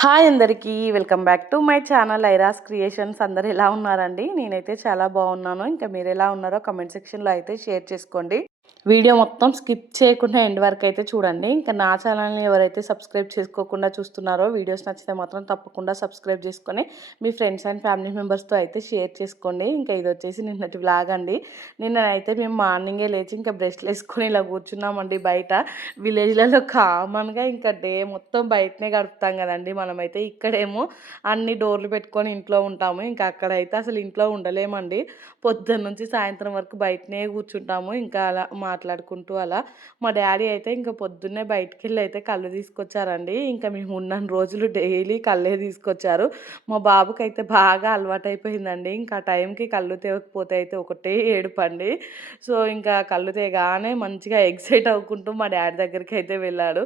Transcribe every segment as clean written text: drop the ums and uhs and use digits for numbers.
Hi అందరికీ welcome back to my channel ఐరాస్ creations. అందరు ఎలా ఉన్నారండి? నేనైతే చాలా బాగున్నాను. ఇంకా మీరు ఎలా ఉన్నారో కమెంట్ సెక్షన్లో అయితే షేర్ చేసుకోండి. వీడియో మొత్తం స్కిప్ చేయకుండా ఎండ్ వరకు అయితే చూడండి. ఇంకా నా ఛానల్ని ఎవరైతే సబ్స్క్రైబ్ చేసుకోకుండా చూస్తున్నారో వీడియోస్ నచ్చితే మాత్రం తప్పకుండా సబ్స్క్రైబ్ చేసుకొని మీ ఫ్రెండ్స్ అండ్ ఫ్యామిలీ మెంబర్స్తో అయితే షేర్ చేసుకోండి. ఇంకా ఇది వచ్చేసి నిన్నటి వ్లాగ్ అండి. నిన్ననైతే మేము మార్నింగే లేచి ఇంకా బ్రష్లు వేసుకొని ఇలా కూర్చున్నామండి బయట. విలేజ్లలో కామన్గా ఇంకా డే మొత్తం బయటనే గడుపుతాం కదండి మనమైతే. ఇక్కడేమో అన్ని డోర్లు పెట్టుకొని ఇంట్లో ఉంటాము. ఇంకా అక్కడైతే అసలు ఇంట్లో ఉండలేమండి. పొద్దున్న నుంచి సాయంత్రం వరకు బయటనే కూర్చుంటాము. ఇంకా అలా మాట్లాడుకుంటూ అలా. మా డాడీ అయితే ఇంకా పొద్దున్నే బయటికి వెళ్ళి అయితే కళ్ళు తీసుకొచ్చారండి. ఇంకా మేము ఉన్న రోజులు డైలీ కళ్ళే తీసుకొచ్చారు. మా బాబుకి అయితే బాగా అలవాటైపోయిందండి. ఇంకా ఆ టైంకి కళ్ళు తేవకపోతే అయితే ఒకటే ఏడుపండి. సో ఇంకా కళ్ళు తేగానే మంచిగా ఎక్సైట్ అవ్వుకుంటూ మా డాడీ దగ్గరికి అయితే వెళ్ళాడు.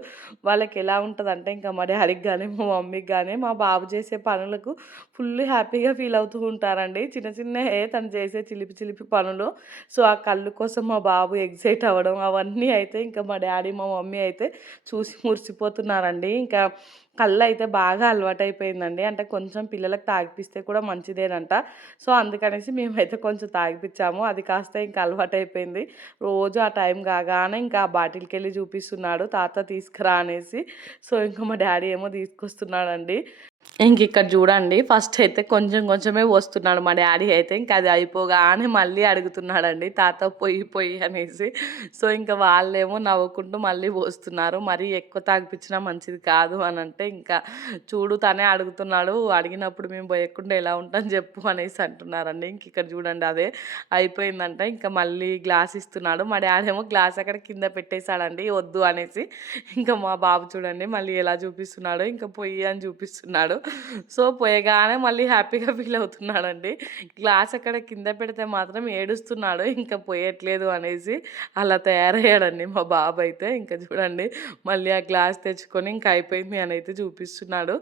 వాళ్ళకి ఎలా ఉంటుందంటే ఇంకా మా డాడీకి కానీ మా మమ్మీకి కానీ మా బాబు చేసే పనులకు ఫుల్ హ్యాపీగా ఫీల్ అవుతూ ఉంటారండి. చిన్న చిన్నవే తను చేసే చిలిపి చిలిపి పనులు. సో ఆ కళ్ళు కోసం మా బాబు ఎక్సైట్ అవ్వడం అవన్నీ అయితే ఇంకా మా డాడీ మా మమ్మీ అయితే చూసి మురిసిపోతున్నారండి. ఇంకా కళ్ళు అయితే బాగా అలవాటైపోయిందండి. అంటే కొంచెం పిల్లలకు తాగిపిస్తే కూడా మంచిదేనంట. సో అందుకనేసి మేమైతే కొంచెం తాగిపించాము. అది కాస్త ఇంకా అలవాటైపోయింది. రోజు ఆ టైం కాగానే ఇంకా ఆ బాటిల్కి వెళ్ళి చూపిస్తున్నాడు తాత తీసుకురా అనేసి. సో ఇంకా మా డాడీ ఏమో తీసుకొస్తున్నాడండి. ఇంక ఇక్కడ చూడండి ఫస్ట్ అయితే కొంచెం కొంచెమే పోస్తున్నాడు మా డాడీ అయితే. ఇంకా అది అయిపోగానే మళ్ళీ అడుగుతున్నాడండి తాత పొయ్యి పొయ్యి అనేసి. సో ఇంకా వాళ్ళేమో నవ్వుకుంటూ మళ్ళీ పోస్తున్నారు. మరీ ఎక్కువ తాగిపించినా మంచిది కాదు అని అంటే ఇంకా చూడు తనే అడుగుతున్నాడు, అడిగినప్పుడు మేము పోయకుండా ఎలా ఉంటాం చెప్పు అనేసి అంటున్నారండి. ఇంక ఇక్కడ చూడండి అదే అయిపోయిందంట. ఇంకా మళ్ళీ గ్లాస్ ఇస్తున్నాడు. మా డాడీ ఏమో గ్లాస్ అక్కడ కింద పెట్టేశాడండి వద్దు అనేసి. ఇంకా మా బాబు చూడండి మళ్ళీ ఎలా చూపిస్తున్నాడో ఇంకా పొయ్యి అని చూపిస్తున్నాడు. సో పోయగానే మళ్ళీ హ్యాపీగా ఫీల్ అవుతున్నాడండి. గ్లాస్ అక్కడ కింద పెడితే మాత్రం ఏడుస్తున్నాడు ఇంకా పోయట్లేదు అనేసి. అలా తయారయ్యాడండి మా బాబు అయితే. ఇంకా చూడండి మళ్ళీ ఆ గ్లాస్ తెచ్చుకొని ఇంకా అయిపోయింది అని అయితే చూపిస్తున్నాడు.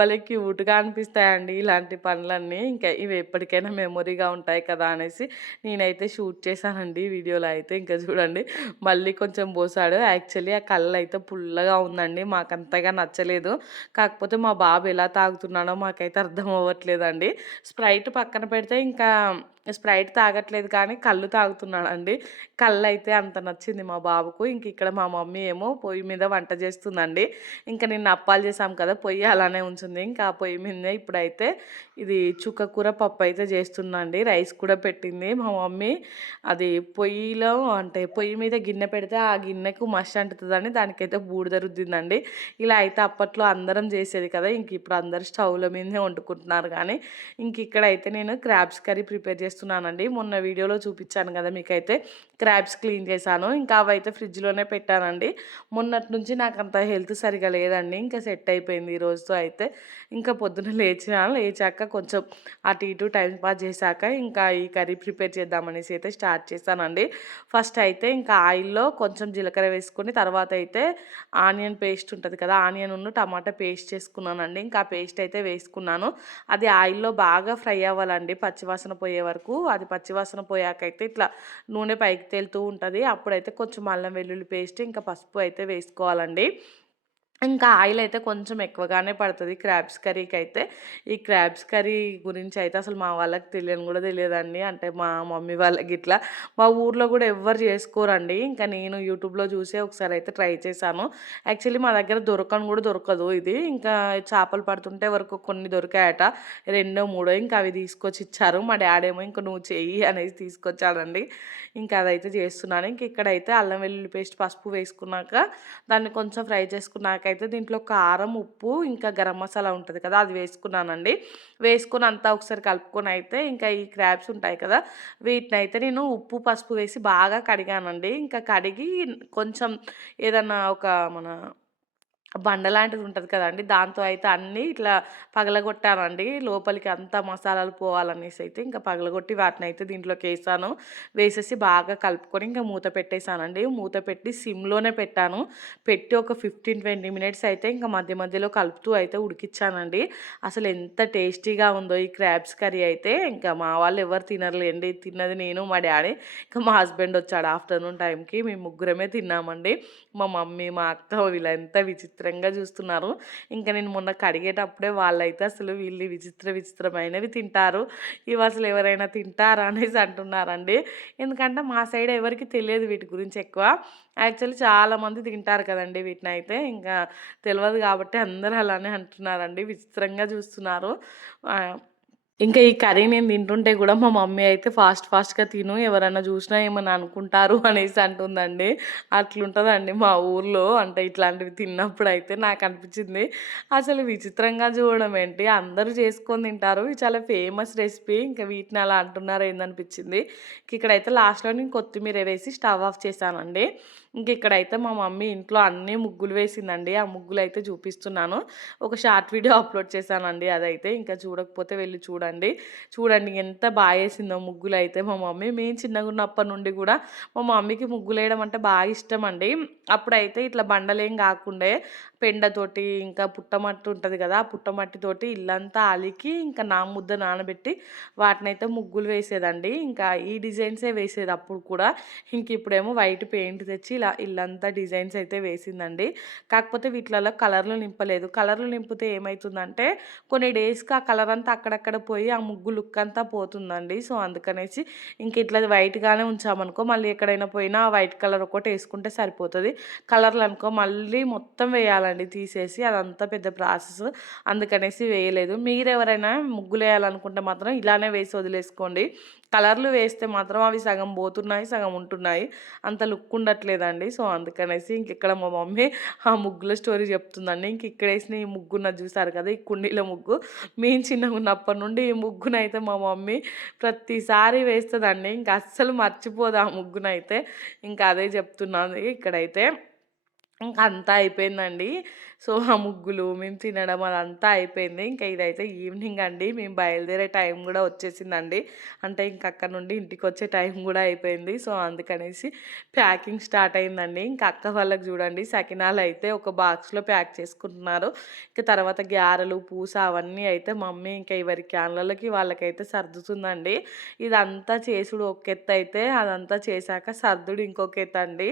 భలే క్యూట్గా అనిపిస్తాయండి ఇలాంటి పనులన్నీ. ఇంకా ఇవి ఎప్పటికైనా మెమొరీగా ఉంటాయి కదా అనేసి నేనైతే షూట్ చేశానండి వీడియోలో అయితే. ఇంకా చూడండి మళ్ళీ కొంచెం పోసాడు. యాక్చువల్లీ ఆ కళ్ళు అయితే పుల్లగా ఉందండి, మాకు అంతగా నచ్చలేదు. కాకపోతే మా బాబు ఎలా తాగుతున్నాడో మాకైతే అర్థం అవ్వట్లేదండి. స్ప్రైట్ పక్కన పెడితే ఇంకా స్ప్రైట్ తాగట్లేదు కానీ కళ్ళు తాగుతున్నాడండి. కళ్ళు అయితే అంత నచ్చింది మా బాబుకు. ఇంక ఇక్కడ మా మమ్మీ ఏమో పొయ్యి మీద వంట చేస్తుందండి. ఇంకా నిన్న అప్పాలు చేసాం కదా, పొయ్యి అలానే ఉంచింది. ఇంకా ఆ పొయ్యి మీదనే ఇప్పుడైతే ఇది చుక్కకూర పప్పు అయితే చేస్తుందండి. రైస్ కూడా పెట్టింది మా మమ్మీ. అది పొయ్యిలో అంటే పొయ్యి మీద గిన్నె పెడితే ఆ గిన్నెకు మష్ అంటుతుందని దానికైతే బూడిద రుద్దిందండి. ఇలా అయితే అప్పట్లో అందరం చేసేది కదా. ఇంక ఇప్పుడు అందరు స్టవ్ల మీదనే వండుకుంటున్నారు. కానీ ఇంక ఇక్కడైతే నేను క్రాబ్స్ కర్రీ ప్రిపేర్ చేస్తున్నానండి. మొన్న వీడియోలో చూపించాను కదా మీకైతే, క్రాబ్స్ క్లీన్ చేశాను. ఇంకా అవైతే ఫ్రిడ్జ్లోనే పెట్టానండి. మొన్నటి నుంచి నాకు అంత హెల్త్ సరిగా లేదండి. ఇంకా సెట్ అయిపోయింది ఈ రోజుతో అయితే. ఇంకా పొద్దున లేచాక కొంచెం అటు ఇటు టైం పాస్ చేశాక ఇంకా ఈ కర్రీ ప్రిపేర్ చేద్దామనేసి అయితే స్టార్ట్ చేశానండి. ఫస్ట్ అయితే ఇంకా ఆయిల్లో కొంచెం జీలకర్ర వేసుకొని తర్వాత అయితే ఆనియన్ పేస్ట్ ఉంటుంది కదా, ఆనియన్ ఉన్న టమాటా పేస్ట్ చేసుకున్నానండి. ఇంకా ఆ పేస్ట్ అయితే వేసుకున్నాను. అది ఆయిల్లో బాగా ఫ్రై అవ్వాలండి పచ్చివాసన పోయే వరకు. అది పచ్చివాసన పోయాకైతే ఇట్లా నూనె పైకి తేలుతూ ఉంటుంది. అప్పుడైతే కొంచెం అల్లం వెల్లుల్లి పేస్ట్ ఇంకా పసుపు అయితే వేసుకోవాలండి. ఇంకా ఆయిల్ అయితే కొంచెం ఎక్కువగానే పడుతుంది క్రాబ్స్ కర్రీకి అయితే. ఈ క్రాబ్స్ కర్రీ గురించి అయితే అసలు మా వాళ్ళకి తెలియని కూడా తెలియదండి. అంటే మా మమ్మీ వాళ్ళకి ఇట్లా మా ఊర్లో కూడా ఎవ్వరు చేసుకోరండి. ఇంకా నేను యూట్యూబ్లో చూసే ఒకసారి అయితే ట్రై చేశాను. యాక్చువల్లీ మా దగ్గర కూడా దొరకదు ఇది. ఇంకా చేపలు పడుతుంటే వరకు కొన్ని దొరికాయట, రెండో మూడో. ఇంకా అవి తీసుకొచ్చి ఇచ్చారు. మా డాడీ ఏమో ఇంకా నువ్వు చెయ్యి అనేసి తీసుకొచ్చాడండి. ఇంకా అదైతే చేస్తున్నాను. ఇంక ఇక్కడైతే అల్లం వెల్లుల్లి పేస్ట్ పసుపు వేసుకున్నాక దాన్ని కొంచెం ఫ్రై చేసుకున్నాకైతే దీంట్లో కారం, ఉప్పు ఇంకా గరం మసాలా ఉంటుంది కదా, అది వేసుకున్నానండి. వేసుకొని అంతా ఒకసారి కలుపుకొని అయితే ఇంకా ఈ క్రాబ్స్ ఉంటాయి కదా, వీటిని అయితే నేను ఉప్పు పసుపు వేసి బాగా కడిగానండి. ఇంకా కడిగి కొంచెం ఏదన్నా ఒక మన బండ లాంటిది ఉంటుంది కదండి, దాంతో అయితే అన్నీ ఇట్లా పగలగొట్టానండి. లోపలికి అంతా మసాలాలు పోవాలనేసి అయితే ఇంకా పగలగొట్టి వాటిని అయితే దీంట్లోకి వేసాను. వేసేసి బాగా కలుపుకొని ఇంకా మూత పెట్టేశానండి. మూత పెట్టి సిమ్లోనే పెట్టాను. పెట్టి ఒక 15-20 మినిట్స్ అయితే ఇంకా మధ్య మధ్యలో కలుపుతూ అయితే ఉడికిచ్చానండి. అసలు ఎంత టేస్టీగా ఉందో ఈ క్రాబ్స్ కర్రీ అయితే. ఇంకా మా వాళ్ళు ఎవరు తినరులేండి, తిన్నది నేను మా డాడీ ఇంకా మా హస్బెండ్ వచ్చాడు ఆఫ్టర్నూన్ టైంకి. మేము ముగ్గురమే తిన్నామండి. మా మమ్మీ మా అక్క వీళ్ళంతా విచిత్రం విచిత్రంగా చూస్తున్నారు. ఇంకా నేను మొన్న కడిగేటప్పుడే వాళ్ళైతే అసలు వీళ్ళు విచిత్రమైనవి తింటారు, ఇవి అసలు ఎవరైనా తింటారా అనేసి అంటున్నారండి. ఎందుకంటే మా సైడ్ ఎవరికీ తెలియదు వీటి గురించి ఎక్కువ. యాక్చువల్లీ చాలామంది తింటారు కదండీ వీటినైతే. ఇంకా తెలవదు కాబట్టి అందరూ అలానే అంటున్నారండి. విచిత్రంగా చూస్తున్నారు. ఇంకా ఈ కర్రీ నేను తింటుంటే కూడా మా మమ్మీ అయితే ఫాస్ట్‌గా తిను, ఎవరైనా చూసినా ఏమన్నా అనుకుంటారు అనేసి అంటుందండి. అట్లుంటదండి మా ఊర్లో. అంటే ఇట్లాంటివి తిన్నప్పుడైతే నాకనిపించింది, అసలు విచిత్రంగా చూడడం ఏంటి, అందరూ చేసుకొని తింటారు, ఇది చాలా ఫేమస్ రెసిపీ, ఇంకా వీటిని అలా అంటున్నారా ఏందనిపించింది. ఇక్కడైతే లాస్ట్‌లో నేను కొత్తిమీర వేసి స్టవ్ ఆఫ్ చేశానండి. ఇక్కడైతే మా మమ్మీ ఇంట్లో అన్నీ ముగ్గులు వేసిందండి. ఆ ముగ్గులైతే చూపిస్తున్నాను. ఒక షార్ట్ వీడియో అప్లోడ్ చేశానండి అదైతే. ఇంకా చూడకపోతే వెళ్ళి చూడండి. చూడండి ఎంత ఏసిందో ముగ్గులైతే మా మమ్మీ. మేము చిన్నగున్నప్పటి నుండి కూడా మా మమ్మీకి ముగ్గులేయడం అంటే బాగా ఇష్టమండి. అప్పుడైతే ఇట్లా బండలేం కాకుండే పెండతోటి, ఇంకా పుట్టమట్టి ఉంటది కదా, ఆ పుట్టమట్టితోటి ఇల్లంతా అలికి ఇంకా ముద్ద నానబెట్టి వాటినైతే ముగ్గులు వేసేదండి. ఇంకా ఈ డిజైన్సే వేసేది అప్పుడు కూడా. ఇప్పుడేమో వైట్ పెయింట్ తెచ్చి ఇలా ఇల్లంతా డిజైన్స్ అయితే వేసిందండి. కాకపోతే వీటిలలో కలర్లు నింపలేదు. కలర్లు నింపితే ఏమవుతుందంటే కొన్ని డేస్‌కి ఆ కలర్ అంతా అక్కడక్కడ పోయి ఆ ముగ్గు లుక్ అంతా పోతుందండి. సో, అందుకనేసి ఇట్లా వైట్‌గానే ఉంచామనుకో మళ్ళీ ఎక్కడైనా పోయినా ఆ వైట్ కలర్ ఒకటి వేసుకుంటే సరిపోతది. కలర్లు అనుకో మళ్ళీ మొత్తం వేయాలండి తీసేసి. అదంతా పెద్ద ప్రాసెస్. అందుకనేసి వేయలేదు. మీరెవరైనా ముగ్గులేయాలనుకుంటే మాత్రం ఇలానే వేసి వదిలేసుకోండి. కలర్లు వేస్తే మాత్రం అవి సగం పోతున్నాయి, సగం ఉంటున్నాయి. అంత లుక్ ఉండట్లేదండి. సో, అందుకనేసి ఇక్కడ మా మమ్మీ ఆ ముగ్గుల స్టోరీ చెప్తుందండి. ఇక్కడేసిన ఈ ముగ్గున్నది చూసారు కదా, ఈ కుండీల ముగ్గు. మేము చిన్నగున్నప్పటి నుండి ఈ ముగ్గునైతే మా మమ్మీ ప్రతిసారి వేస్తదండి. అస్సలు మర్చిపోదు ఆ ముగ్గునైతే. అదే చెప్తున్నాను ఇక్కడైతే. అంతా అయిపోయిందండి. సో, ఆ ముగ్గులు, మేము తినడం అదంతా అయిపోయింది. ఇదైతే ఈవినింగ్ అండి. మేము బయలుదేరే టైం గూడా వచ్చేసిందండి. అంటే అక్కడి నుండి ఇంటికొచ్చే టైం గూడా అయిపోయింది. సో, అందుకనేసి ప్యాకింగ్ స్టార్ట్ అయిందండి. అక్క వాళ్ళకి చూడండి సకినాలైతే ఒక బాక్స్‌లో ప్యాక్ చేసుకుంటున్నారు. తర్వాత గారెలు, పూస అవన్నీ అయితే మమ్మీ ఎవరి క్యాన్లలోకి వాళ్ళకైతే సర్దుతుందండి. ఇదంతా చేసుడు ఒక ఎత్తయితే, అదంతా చేశాక సర్దుడు ఇంకొక ఎత్తండి.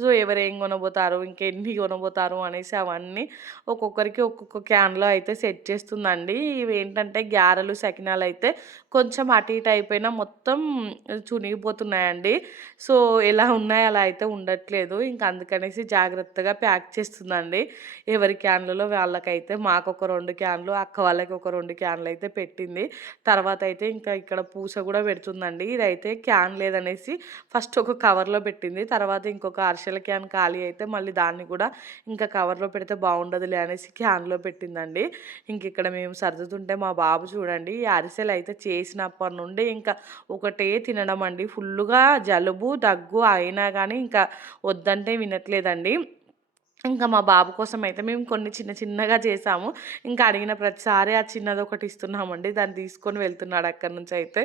సో, ఎవరేం కొనబోతారు, ఇంకెన్ని కొనబోతారు అనేసి అవన్నీ ఒక్కొక్కరికి ఒక్కొక్క క్యాన్‌లో అయితే సెట్ చేస్తుందండి. ఇవేంటంటే గారెలు, సకినాలైతే కొంచెం అటు ఇటు అయిపోయినా మొత్తం చునిగిపోతున్నాయండి. సో, ఎలా ఉన్నాయో అలా అయితే ఉండట్లేదు. అందుకనేసి జాగ్రత్తగా ప్యాక్ చేస్తుందండి. ఎవరి క్యాన్లలో వాళ్ళకైతే. మాకొక 2 క్యాన్లు, అక్క వాళ్ళకి ఒక 2 క్యాన్లు అయితే పెట్టింది. తర్వాత అయితే ఇక్కడ పూస కూడా పెడుతుందండి. ఇదైతే క్యాన్ లేదనేసి ఫస్ట్ ఒక కవర్‌లో పెట్టింది. తర్వాత ఇంకొక అరిసెల క్యాన్ ఖాళీ అయితే మళ్ళీ దాన్ని కూడా కవర్‌లో పెడితే బాగుండదులే అనేసి క్యాన్‌లో పెట్టిందండి. ఇక్కడ మేము సర్దుతుంటే మా బాబు చూడండి ఈ అరిసెలైతే చేసినప్పటి నుండి ఒకటే తినడం అండి. ఫుల్లుగా జలుబు, దగ్గు అయినా కానీ వద్దంటే వినట్లేదండి. మా బాబు కోసం అయితే మేము కొన్ని చిన్నగా చేసాము. అడిగిన ప్రతిసారి ఆ చిన్నదొకటి ఇస్తున్నామండి. దాన్ని తీసుకొని వెళ్తున్నాడు అక్కడి నుంచి అయితే.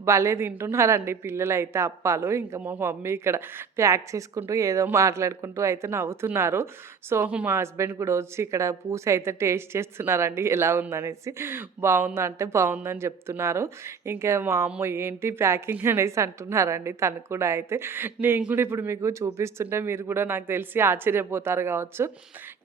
భలే తింటున్నారండి పిల్లలైతే అప్పాలు. మా మమ్మీ ఇక్కడ ప్యాక్ చేసుకుంటూ ఏదో మాట్లాడుకుంటూ అయితే నవ్వుతున్నారు. సో, మా హస్బెండ్ కూడా వచ్చి ఇక్కడ పూస అయితే టేస్ట్ చేస్తున్నారండి ఎలా ఉందనేసి. బాగుందా అంటే బాగుందని చెప్తున్నారు. మా అమ్మ ఏంటి ప్యాకింగ్ అనేసి అంటున్నారండి తను కూడా అయితే. నేను కూడా ఇప్పుడు మీకు చూపిస్తుంటే మీరు కూడా నాకు తెలిసి ఆశ్చర్యపోతారు కావచ్చు.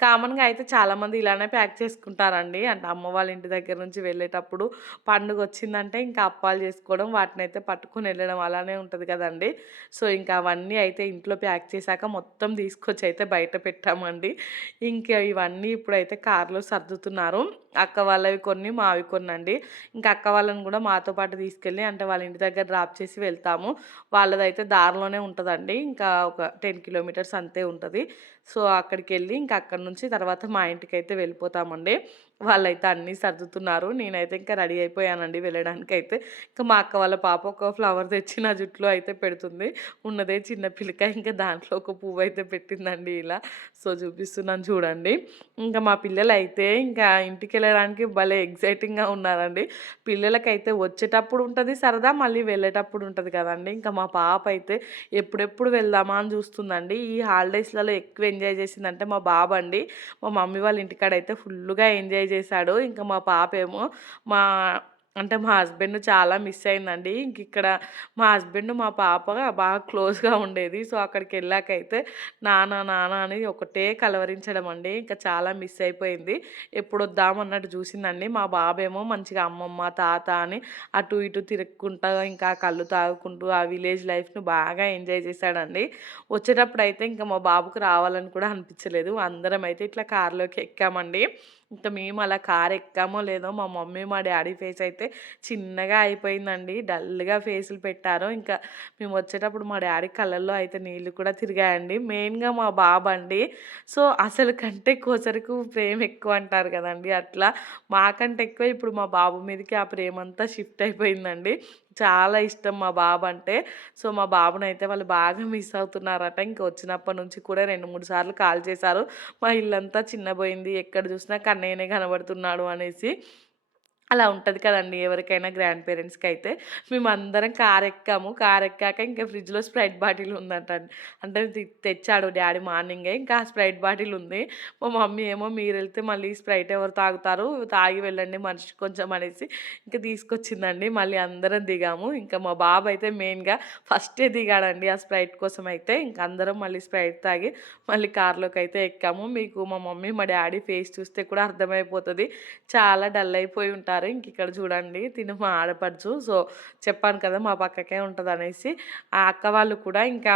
కామన్‌గా అయితే చాలామంది ఇలానే ప్యాక్ చేసుకుంటారండి. అంటే అమ్మ వాళ్ళ ఇంటి దగ్గర నుంచి వెళ్ళేటప్పుడు పండుగొచ్చిందంటే అప్పాలు చేసుకోవడం, వాటినైతే పట్టుకొని వెళ్ళడం అలానే ఉంటది కదండీ. సో, అవన్నీ అయితే ఇంట్లో ప్యాక్ చేశాక మొత్తం తీసుకొచ్చి అయితే బయట పెట్టామండి. ఇవన్నీ ఇప్పుడైతే కార్‌లో సర్దుతున్నారు. అక్క వాళ్ళవి కొన్ని, మావి కొన్నండి. అక్క వాళ్ళని కూడా మాతో పాటు తీసుకెళ్ళి అంటే వాళ్ళ ఇంటి దగ్గర డ్రాప్ చేసి వెళ్తాము. వాళ్ళదైతే దారిలోనే ఉంటదండి. ఒక 10 కిలోమీటర్స్ అంతే ఉంటది. సో, అక్కడికెళ్ళి అక్కడి నుంచి తర్వాత మా ఇంటికైతే వెళ్ళిపోతామండి. వాళ్ళైతే అన్నీ సర్దుతున్నారు. నేనైతే రెడీ అయిపోయానండి వెళ్ళడానికైతే. మా అక్క వాళ్ళ పాప ఒక ఫ్లవర్ తెచ్చి నా జుట్టులో అయితే పెడుతుంది. ఉన్నదే చిన్న పిలక, దాంట్లో ఒక పువ్వయితే పెట్టిందండి ఇలా. సో, చూపిస్తున్నాను చూడండి. మా పిల్లలైతే ఇంటికెళ్ళడానికి భలే ఎక్సైటింగ్‌గా ఉన్నారండి. పిల్లలకైతే వచ్చేటప్పుడు ఉంటది సరదా, మళ్ళీ వెళ్ళేటప్పుడు ఉంటది కదండీ. మా పాప అయితే ఎప్పుడెప్పుడు వెళ్దామా అని చూస్తుందండి. ఈ హాలిడేస్‌లలో ఎక్కువ ఎంజాయ్ చేసిందంటే మా బాబండి. మా మమ్మీ వాళ్ళ ఇంటికాడైతే ఫుల్లుగా ఎంజాయ్ చేశాడు. మా పాపేమో మా అంటే మా హస్బెండ్ చాలా మిస్ అయిందండి. ఇంకిక్కడ మా హస్బెండ్, మా పాప బాగా క్లోజ్‌గా ఉండేది. సో, అక్కడికెళ్ళాకైతే నాన్న, నాన్న అని ఒకటే కలవరించడం అండి. ఇంకా చాలా మిస్ అయిపోయింది. ఎప్పుడొద్దాం అన్నట్టు చూసిందండి. మా బాబేమో మంచిగా అమ్మమ్మ, తాత అని అటు ఇటు తిరుక్కుంటా ఇంకా కళ్ళు తాగుకుంటూ ఆ విలేజ్ లైఫ్‌ని బాగా ఎంజాయ్ చేశాడండి. వచ్చేటప్పుడైతే ఇంకా మా బాబుకి రావాలని కూడా అనిపించలేదు. అందరం అయితే ఇట్లా కార్‌లోకి ఎక్కామండి. ఇంకా మేము అలా కార్ ఎక్కామో లేదో మా మమ్మీ, మా డ్యాడీ ఫేస్ అయితే చిన్నగా అయిపోయిందండి. డల్‌గా ఫేసులు పెట్టారు. ఇంకా మేము వచ్చేటప్పుడు మా డ్యాడీ కళ్ళల్లో అయితే నీళ్ళు కూడా తిరిగాయండి. మెయిన్‌గా మా బాబండి. సో, అసలు కంటే కొసరుకు ప్రేమ ఎక్కువ అంటారు కదండీ! అట్లా మాకంటే ఎక్కువ ఇప్పుడు మా బాబు మీదకి ఆ ప్రేమంతా షిఫ్ట్ అయిపోయిందండి. చాలా ఇష్టం మా బాబంటే. సో, మా బాబునైతే వాళ్ళు బాగా మిస్ అవుతున్నారట. ఇంక వచ్చినప్పటి నుంచి కూడా 2, 3 సార్లు కాల్ చేశారు. మా ఇల్లంతా చిన్నబోయింది. ఎక్కడ చూసినా కన్నయ్యనే కనబడుతున్నాడు అనేసి. అలా ఉంటది కదండీ! ఎవరికైనా గ్రాండ్ పేరెంట్స్‌కైతే. మేమందరం కారెక్కాము. కారెక్కాక ఇంకా ఫ్రిడ్జ్‌లో స్ప్రైట్ బాటిల్ ఉందంటండి. అంటే తెచ్చాడు డ్యాడీ మార్నింగే. ఇంకా ఆ స్ప్రైట్ బాటిల్ ఉంది. మా మమ్మీ ఏమో మీరెళ్తే మళ్ళీ స్ప్రైట్ ఎవరు తాగుతారు? తాగి వెళ్ళండి మనిషికి కొంచెం అనేసి ఇంక తీసుకొచ్చిందండి. మళ్ళీ అందరం దిగాము. ఇంకా మా బాబయితే మెయిన్‌గా ఫస్టే దిగాడండి ఆ స్ప్రైట్ కోసమయితే. ఇంక అందరం మళ్ళీ స్ప్రైట్ తాగి మళ్ళీ కార్‌లోకైతే ఎక్కాము. మీకు మా మమ్మీ, మా డ్యాడీ ఫేస్ చూస్తే కూడా అర్థమైపోతది. చాలా డల్ అయిపోయి ఉంటారు. ఇంకిక్కడ చూడండి తిను మా ఆడపడుచు. సో, చెప్పాను కదా! మా పక్కకే ఉంటదనేసి. ఆ అక్క వాళ్ళు కూడా ఇంకా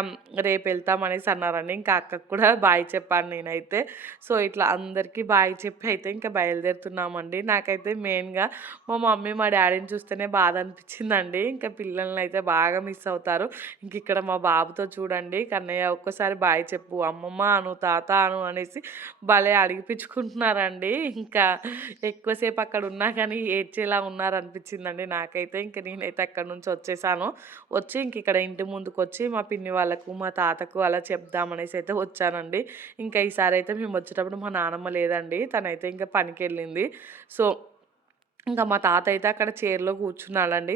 రేపెళ్తామనేసి అన్నారండి. ఇంకా అక్కకి కూడా బాయ్ చెప్పాను నేనైతే. సో, ఇట్లా అందరికీ బాయ్ చెప్పి అయితే ఇంకా బయలుదేరుతున్నామండి. నాకైతే మెయిన్‌గా మా మమ్మీ, మా డ్యాడీని చూస్తేనే బాధ అనిపించిందండి. ఇంకా పిల్లల్నయితే బాగా మిస్ అవుతారు. ఇంకిక్కడ మా బాబుతో చూడండి కన్నయ్య ఒక్కసారి బాయ్ చెప్పు, అమ్మమ్మ అను, తాత అను అనేసి భలే అడిగిపిచ్చుకుంటున్నారండి. ఇంకా ఎక్కువసేపు అక్కడ ఉన్నా కానీ ఏడ్చేలా ఉన్నారనిపించిందండి నాకైతే. ఇంక నేనైతే అక్కడి నుంచి వచ్చేసాను. వచ్చి ఇంకిక్కడ ఇంటి ముందుకొచ్చి మా పిన్ని వాళ్ళకు, మా తాతకు అలా చెప్దామనేసి అయితే వచ్చానండి. ఇంకా ఈసారైతే మేము వచ్చేటప్పుడు మా నానమ్మ లేదండి. తనైతే ఇంకా పనికెళ్ళింది. సో, ఇంకా మా తాత అయితే అక్కడ చైర్‌లో కూర్చున్నాడండి.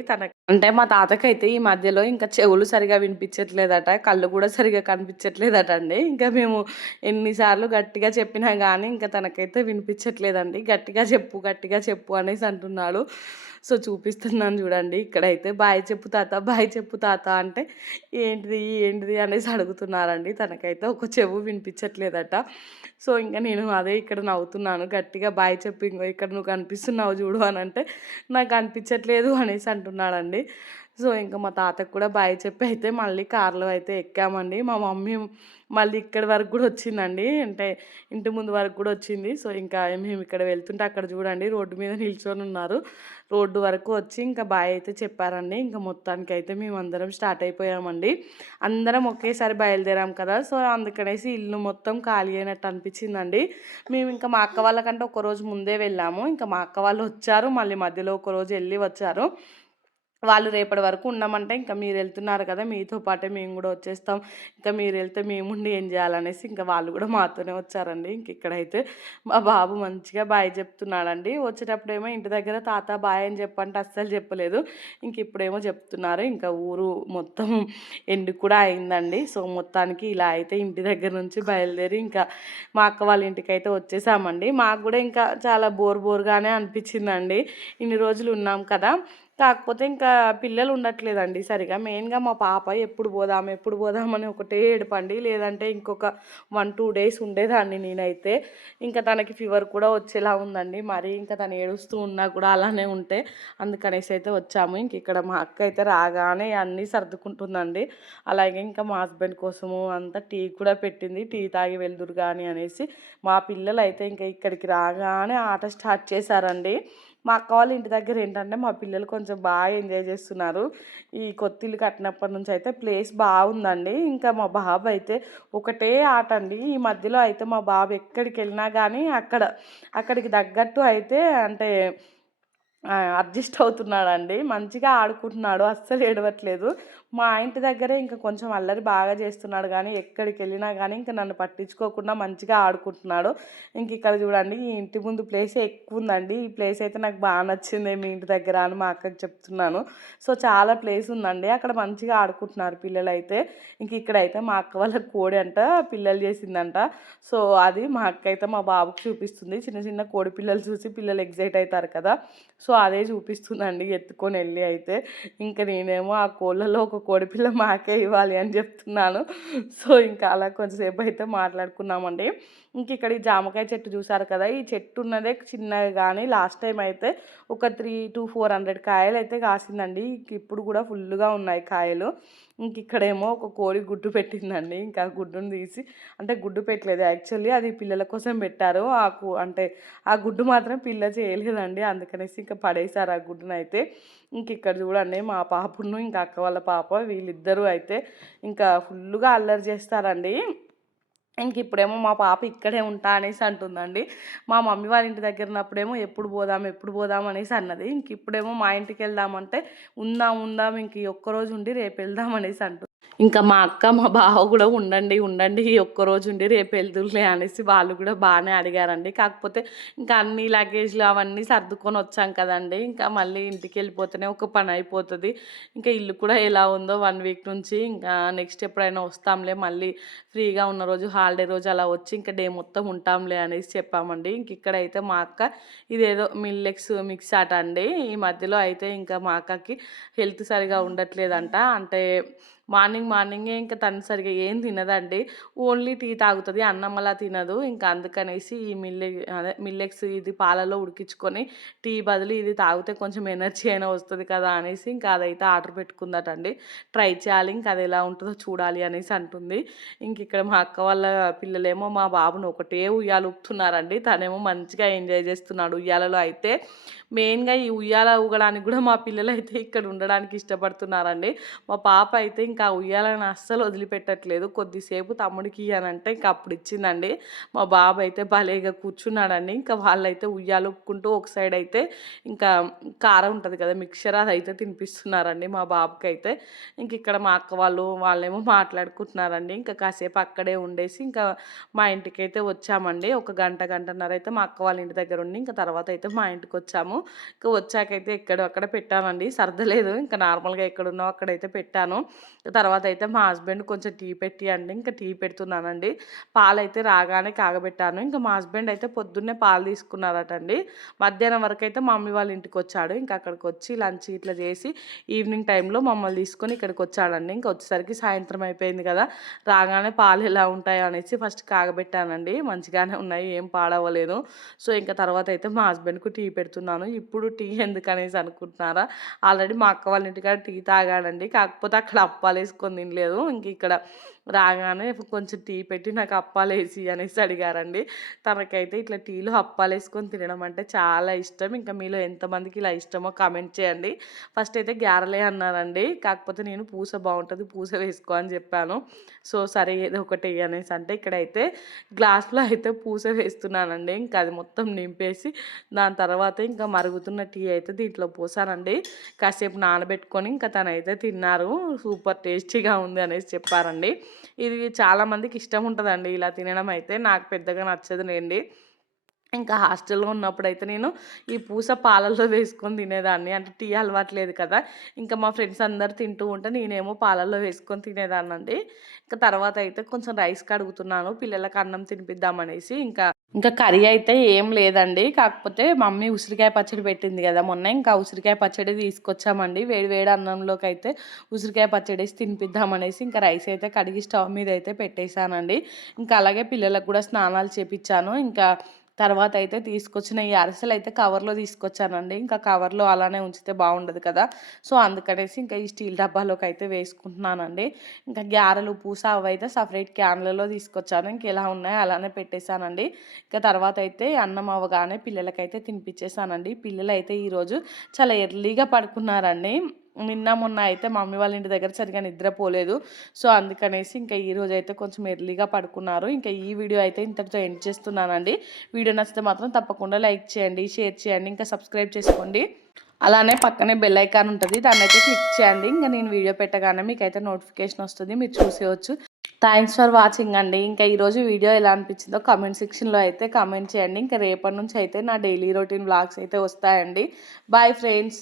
అంటే మా తాతకైతే ఈ మధ్యలో ఇంకా చెవులు సరిగ్గా వినిపించట్లేదట. కళ్ళు కూడా సరిగ్గా కనిపించట్లేదటండి. ఇంకా మేము ఎన్ని సార్లు గట్టిగా చెప్పినా గానీ ఇంకా తనకైతే వినిపించట్లేదండి. గట్టిగా చెప్పు అనేసి అంటున్నాడు. సో, చూపిస్తున్నాను చూడండి. ఇక్కడైతే బాయ్ చెప్పు తాత, బాయ్ చెప్పు తాత అంటే ఏంటిది, ఏంటిది అనేసి అడుగుతున్నారండి. తనకైతే ఒక చెవు వినిపించట్లేదట. సో, ఇంక నేను అదే ఇక్కడ నవ్వుతున్నాను. గట్టిగా బాయ్ చెప్పు ఇంగో ఇక్కడ నువ్వు కనిపిస్తున్నావు చూడు అనంటే నాకు కనిపించట్లేదు అనేసి అంటున్నాడండి. సో, ఇంక మా తాతకి కూడా బాయ్ చెప్పి అయితే మళ్ళీ కార్‌లో అయితే ఎక్కామండి. మా మమ్మీ మళ్ళీ ఇక్కడి వరకు గూడా వచ్చిందండి. అంటే ఇంటి ముందు వరకు గూడా వచ్చింది. సో, ఇంకా మేము ఇక్కడ వెళ్తుంటే అక్కడ చూడండి రోడ్డు మీద నిల్చొనున్నారు. రోడ్డు వరకు వచ్చి ఇంకా బాయ్ అయితే చెప్పారండి. ఇంక మొత్తానికైతే మేమందరం స్టార్ట్ అయిపోయామండి. అందరం ఒకేసారి బయలుదేరాం కదా! సో, అందుకనేసి ఇల్లు మొత్తం ఖాళీ అయినట్టు అనిపించిందండి. మేము ఇంకా మా అక్క వాళ్ళకంటే ఒకరోజు ముందే వెళ్ళాము. ఇంకా మా అక్క వాళ్ళు వచ్చారు. మళ్ళీ మధ్యలో ఒకరోజు ఎళ్లి వచ్చారు. వాళ్ళు రేపటి వరకు ఉండమంటే, ఇంకా మీరెళ్తున్నారు కదా! మీతో పాటే మేము గూడా వచ్చేస్తాం. ఇంకా మీరెళ్తే మేముండి ఏం జేయాలనేసి ఇంకా వాళ్ళు గూడా మాతోనే వచ్చారండి. ఇక్కడైతే మా బాబు మంచిగా బాయ్ చెప్తున్నాడండి. వచ్చేటప్పుడేమో ఇంటి దగ్గర తాత బాయ్ అని చెప్పంటే అస్సలు చెప్పలేదు. ఇప్పుడేమో చెప్తున్నారు. ఇంకా ఊరు మొత్తం ఎండ్ కూడా అయిందండి. సో, మొత్తానికి ఇలా అయితే ఇంటి దగ్గర నుంచి బయలుదేరి ఇంకా మా అక్క వాళ్ళ ఇంటికైతే వచ్చేసామండి. మాకు గూడా ఇంకా చాలా బోర్‌గానే అనిపించిందండి. ఇన్ని రోజులు ఉన్నాం కదా! కాకపోతే ఇంకా పిల్లలు ఉండట్లేదండి సరిగ్గా. మెయిన్‌గా మా పాప ఎప్పుడు పోదాం అని ఒకటే ఏడుపండి. లేదంటే ఇంకొక 1, 2 డేస్ ఉండేదాన్ని నేనైతే. ఇంకా తనకి ఫీవర్ కూడా వచ్చేలా ఉందండి. మరి ఇంకా తను ఏడుస్తూ ఉన్నా కూడా అలానే ఉంటే అందుకనేసి అయితే వచ్చాము. ఇక్కడ మా అక్క అయితే రాగానే అన్నీ సర్దుకుంటుందండి. అలాగే ఇంకా మా హస్బెండ్ కోసము అంతా టీ కూడా పెట్టింది. టీ తాగి వెళ్దురు గాని అనేసి. మా పిల్లలైతే ఇంకా ఇక్కడికి రాగానే ఆట స్టార్ట్ చేశారండి. మా అక్క వాళ్ళ ఇంటి దగ్గర ఏంటంటే మా పిల్లలు కొంచెం బాగా ఎంజాయ్ చేస్తున్నారు. ఈ కొత్తిల్లు కట్టినప్పటి నుంచి అయితే ప్లేస్ బాగుందండి. ఇంకా మా బాబు అయితే ఒకటే ఆట అండి. ఈ మధ్యలో అయితే మా బాబు ఎక్కడికెళ్ళినా కానీ అక్కడికి తగ్గట్టు అయితే అంటే అడ్జస్ట్ అవుతున్నాడండి. మంచిగా ఆడుకుంటున్నాడు. అస్సలు ఏడవట్లేదు. మా ఇంటి దగ్గరే ఇంకా కొంచెం అల్లరి బాగా చేస్తున్నాడు కానీ ఎక్కడికి వెళ్ళినా కానీ ఇంకా నన్ను పట్టించుకోకుండా మంచిగా ఆడుకుంటున్నాడు. ఇంక ఇక్కడ చూడండి ఈ ఇంటి ముందు ప్లేస్ ఎక్కువ ఉందండి. ఈ ప్లేస్ అయితే నాకు బాగా నచ్చింది మీ ఇంటి దగ్గర అని మా అక్కకి చెప్తున్నాను. సో చాలా ప్లేస్ ఉందండి, అక్కడ మంచిగా ఆడుకుంటున్నారు పిల్లలు అయితే. ఇంక ఇక్కడైతే మా అక్క వాళ్ళ కోడి అంట పిల్లలు చేసిందంట. సో అది మా అక్క అయితే మా బాబుకి చూపిస్తుంది. చిన్న చిన్న కోడి పిల్లలు చూసి పిల్లలు ఎగ్జైట్ అవుతారు కదా, సో అదే చూపిస్తుందండి ఎత్తుకొని వెళ్ళి అయితే. ఇంకా నేనేమో ఆ కోళ్ళలో ఒక కోడిపిల్ల మాకే ఇవ్వాలి అని చెప్తున్నాను. సో ఇంకా అలా కొంచెంసేపు అయితే మాట్లాడుకున్నామండి. ఇంక ఇక్కడ ఈ జామకాయ చెట్టు చూసారు కదా, ఈ చెట్టు ఉన్నదే చిన్నగా కానీ లాస్ట్ టైం అయితే ఒక 300-400 కాయలు అయితే కాసిందండి. ఇప్పుడు కూడా ఫుల్గా ఉన్నాయి కాయలు. ఇంక ఇక్కడేమో ఒక కోడి గుడ్డు పెట్టిందండి. ఇంకా గుడ్డును తీసి, అంటే గుడ్డు పెట్టలేదు యాక్చువల్లీ, అది పిల్లల కోసం పెట్టారు. అంటే ఆ గుడ్డు మాత్రం పిల్ల చేయలేదండి, అందుకనేసి ఇంకా పడేశారు ఆ గుడ్డునైతే. ఇంక ఇక్కడ చూడండి మా పాపను ఇంకా అక్క వాళ్ళ పాప వీళ్ళిద్దరూ అయితే ఇంకా ఫుల్గా అల్లరి చేస్తారండి. ఇంక ఇప్పుడేమో మా పాప ఇక్కడే ఉంటా అనేసి అంటుందండి. మా మమ్మీ వాళ్ళ ఇంటి దగ్గర ఉన్నప్పుడేమో ఎప్పుడు పోదాం ఎప్పుడు పోదాం అనేసి అన్నది. ఇంక ఇప్పుడేమో మా ఇంటికి వెళ్దామంటే ఉందాం ఉందాం ఇంక ఈ ఒక్కరోజు ఉండి రేపు వెళ్దాం అనేసి అంటుంది. ఇంకా మా అక్క మా బావ కూడా ఉండండి ఉండండి ఈ ఒక్కరోజు ఉండి రేపు వెళ్దురులే అనేసి వాళ్ళు కూడా బాగానే అడిగారండి. కాకపోతే ఇంకా అన్ని లగేజ్లు అవన్నీ సర్దుకొని వచ్చాం కదండి, ఇంకా మళ్ళీ ఇంటికి వెళ్ళిపోతేనే ఒక పని అయిపోతుంది. ఇంకా ఇల్లు కూడా ఎలా ఉందో 1 వీక్ నుంచి, ఇంకా నెక్స్ట్ ఎప్పుడైనా వస్తాంలే మళ్ళీ ఫ్రీగా ఉన్న రోజు హాలిడే రోజు అలా వచ్చి ఇంకా డే మొత్తం ఉంటాంలే అనేసి చెప్పామండి. ఇంక ఇక్కడైతే మా అక్క ఇదేదో మిల్లెక్స్ మిక్స్ ఆట అండి. ఈ మధ్యలో అయితే ఇంకా మా అక్కకి హెల్త్ సరిగా ఉండట్లేదంట. అంటే మార్నింగే ఇంకా తను సరిగా ఏం తినదండి, ఓన్లీ టీ తాగుతుంది, అన్నం అలా తినదు. ఇంకా అందుకనేసి ఈ మిల్లెక్స్ ఇది పాలలో ఉడికించుకొని టీ బదులు ఇది తాగితే కొంచెం ఎనర్జీ అయినా వస్తుంది కదా అనేసి ఇంకా అదైతే ఆర్డర్ పెట్టుకుందటండి. ట్రై చేయాలి, ఇంకా అది ఎలా ఉంటుందో చూడాలి అనేసి అంటుంది. ఇంక ఇక్కడ మా అక్క వాళ్ళ పిల్లలేమో మా బాబును ఒకటే ఉయ్యాలు ఊపుతున్నారండి. తనేమో మంచిగా ఎంజాయ్ చేస్తున్నాడు ఉయ్యాలలో అయితే. మెయిన్గా ఈ ఉయ్యాల ఊగడానికి కూడా మా పిల్లలు అయితే ఇక్కడ ఉండడానికి ఇష్టపడుతున్నారండి. మా పాప అయితే ఇంకా ఉయ్యాలని అస్సలు వదిలిపెట్టట్లేదు. కొద్దిసేపు తమ్ముడికి ఇయ్యానంటే ఇంకా అప్పుడు ఇచ్చిందండి. మా బాబు అయితే భలేగా కూర్చున్నాడండి. ఇంకా వాళ్ళైతే ఉయ్యాలు ఊపుకుంటూ ఒక సైడ్ అయితే ఇంకా కారం ఉంటుంది కదా మిక్చర్, అదైతే తినిపిస్తున్నారండి మా బాబుకి అయితే. ఇంక ఇక్కడ మా అక్క వాళ్ళేమో మాట్లాడుకుంటున్నారండి. ఇంకా కాసేపు అక్కడే ఉండేసి ఇంకా మా ఇంటికి అయితే వచ్చామండి. ఒక గంటన్నర అయితే మా అక్క వాళ్ళ ఇంటి దగ్గర ఉండి ఇంకా తర్వాత అయితే మా ఇంటికి వచ్చాము. ఇంకా వచ్చాకైతే అక్కడ పెట్టానండి, సర్దలేదు. ఇంకా నార్మల్గా ఎక్కడున్నావు అక్కడైతే పెట్టాను. తర్వాత అయితే మా హస్బెండ్ కొంచెం టీ పెట్టి అండి ఇంకా టీ పెడుతున్నానండి. పాలు అయితే రాగానే కాగబెట్టాను. ఇంకా మా హస్బెండ్ అయితే పొద్దున్నే పాలు తీసుకున్నారటండి. మధ్యాహ్నం వరకు అయితే మా మమ్మీ వాళ్ళ ఇంటికి వచ్చాడు. ఇంకా అక్కడికి వచ్చి లంచ్ ఇట్లా చేసి ఈవినింగ్ టైంలో మమ్మల్ని తీసుకొని ఇక్కడికి వచ్చాడండి. ఇంకా వచ్చేసరికి సాయంత్రం అయిపోయింది కదా, రాగానే పాలు ఎలా ఉంటాయో అనేసి ఫస్ట్ కాగబెట్టానండి. మంచిగానే ఉన్నాయి, ఏం పాడవలేదు. సో ఇంకా తర్వాత అయితే మా హస్బెండ్కు టీ పెడుతున్నాను. ఇప్పుడు టీ ఎందుకు అనేసి అనుకుంటున్నారా, ఆల్రెడీ మా అక్క వాళ్ళ ఇంటికాడ టీ తాగాడండి. కాకపోతే అక్కడ అప్పాలు వేసుకొని తినలేదు. ఇంక ఇక్కడ రాగానే కొంచెం టీ పెట్టి నాకు అప్పాలు వేసి అనేసి అడిగారండి. తనకైతే ఇట్లా టీలో అప్పాలు వేసుకొని తినడం అంటే చాలా ఇష్టం. ఇంకా మీలో ఎంతమందికి ఇలా ఇష్టమో కామెంట్ చేయండి. ఫస్ట్ అయితే గ్యారలే అన్నారండి, కాకపోతే నేను పూస బాగుంటుంది పూస వేసుకో అని చెప్పాను. సో సరే ఏదో ఒకటి అనేసి అంటే ఇక్కడైతే గ్లాస్లో అయితే పూస వేస్తున్నానండి. ఇంకా అది మొత్తం నింపేసి దాని తర్వాత ఇంకా మరుగుతున్న టీ అయితే దీంట్లో పోసానండి. కాసేపు నానబెట్టుకొని ఇంకా తనైతే తిన్నారు. సూపర్ టేస్టీగా ఉంది అనేసి చెప్పారండి. ఇది చాలామందికి ఇష్టం ఉంటుందండి ఇలా తినడం అయితే, నాకు పెద్దగా నచ్చదులేండి. ఇంకా హాస్టల్లో ఉన్నప్పుడైతే నేను ఈ పూస పాలల్లో వేసుకొని తినేదాన్ని. అంటే టీ అలవాట్లేదు కదా, ఇంకా మా ఫ్రెండ్స్ అందరు తింటూ ఉంటే నేనేమో పాలల్లో వేసుకొని తినేదాన్నండి. ఇంకా తర్వాత అయితే కొంచెం రైస్ కడుగుతున్నాను పిల్లలకి అన్నం తినిపిద్దామనేసి. ఇంకా కర్రీ అయితే ఏం లేదండి, కాకపోతే మమ్మీ ఉసిరికాయ పచ్చడి పెట్టింది కదా మొన్న, ఇంకా ఉసిరికాయ పచ్చడి తీసుకొచ్చామండి. వేడి వేడి అన్నంలోకి అయితే ఉసిరికాయ పచ్చడి వేసి తినిపిద్దామనేసి ఇంకా రైస్ అయితే కడిగి స్టవ్ మీద అయితే పెట్టేశానండి. ఇంకా అలాగే పిల్లలకు కూడా స్నానాలు చేపించాను. ఇంకా తర్వాత అయితే తీసుకొచ్చిన ఈ అరిసెలు అయితే కవర్లో తీసుకొచ్చానండి. ఇంకా కవర్లో అలానే ఉంచితే బాగుండదు కదా, సో అందుకనేసి ఇంకా ఈ స్టీల్ డబ్బాలోకి అయితే వేసుకుంటున్నానండి. ఇంకా గ్యారెలు పూస అవైతే సపరేట్ క్యాన్లలో తీసుకొచ్చాను. ఇంక ఎలా ఉన్నాయో అలానే పెట్టేశానండి. ఇంకా తర్వాత అయితే అన్నం అవ్వగానే పిల్లలకైతే తినిపించేశానండి. పిల్లలు అయితే ఈరోజు చాలా ఎర్లీగా పడుకున్నారండి. నిన్న మొన్న అయితే మమ్మీ వాళ్ళ ఇంటి దగ్గర సరిగా నిద్రపోలేదు. సో అందుకనేసి ఇంకా ఈరోజు అయితే కొంచెం ఎర్లీగా పడుకున్నారు. ఇంకా ఈ వీడియో అయితే ఇంతటితో ఎండ్ చేస్తున్నానండి. వీడియో నచ్చితే మాత్రం తప్పకుండా లైక్ చేయండి, షేర్ చేయండి, ఇంకా సబ్స్క్రైబ్ చేసుకోండి. అలానే పక్కనే బెల్ ఐకాన్ ఉంటుంది, దాన్ని అయితే క్లిక్ చేయండి. ఇంకా నేను వీడియో పెట్టగానే మీకైతే నోటిఫికేషన్ వస్తుంది, మీరు చూసేయచ్చు. థ్యాంక్స్ ఫర్ వాచింగ్ అండి. ఇంకా ఈరోజు వీడియో ఎలా అనిపించిందో కామెంట్ సెక్షన్లో అయితే కామెంట్ చేయండి. ఇంకా రేపటి నుంచి అయితే నా డైలీ రొటీన్ వ్లాగ్స్ అయితే వస్తాయండి. Boy friends.